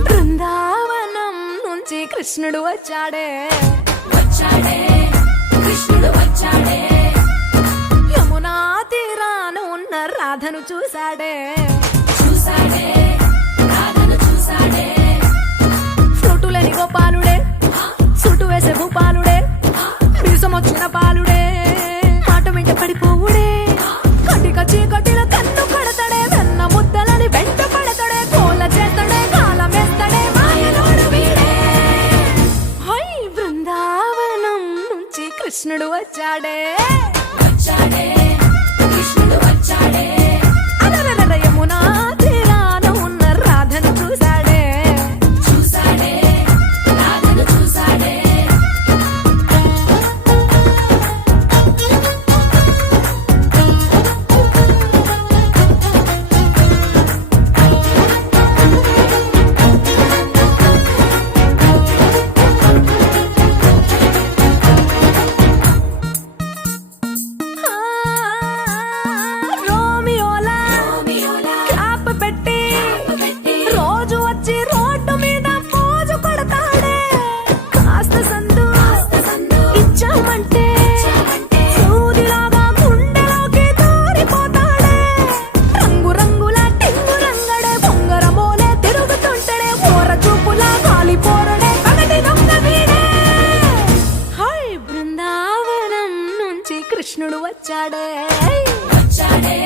బృందావనం నుంచి కృష్ణుడు వచ్చాడే కృష్ణుడు వచ్చాడే యమునా తీరాన ఉన్న రాధను చూశాడే రాధను చూసాడే ఫ్రూటులేని గోపాలుడే సుటు వేసే భూపాలుడే బీసమొచ్చిన పాలుడే మాట వెంట పడిపోవుడే కటిక చీకటిల కన్ను కడతాడే వెన్న ముద్దలని వెంట పడతాడే కోల చేస్తాడే కాలం వేస్తాడే మాయలోడు వీడే హై బృందావనం నుంచి కృష్ణుడు వచ్చాడే కృష్ణుడు వచ్చాడే అలరల యమునా తీరాన ఉన్న రాధను చూశాడే రాధను చూసాడే రోమియోలా క్లాప్ పెట్టి రోజు వచ్చి రోడ్డు మీద పోజు కొడతాడే కాస్త సందు ఇచ్చామంటే సూదిలాగా గుండెలోకి దూరిపోతాడే రంగు రంగుల టింగు రంగడే బొంగరమోలే తిరుగుతుంటాడే ఓర చూపులా కాలిపోరడే పగటి దొంగ వీడే హై బృందావనం నుంచి కృష్ణుడు వచ్చాడే వచ్చాడే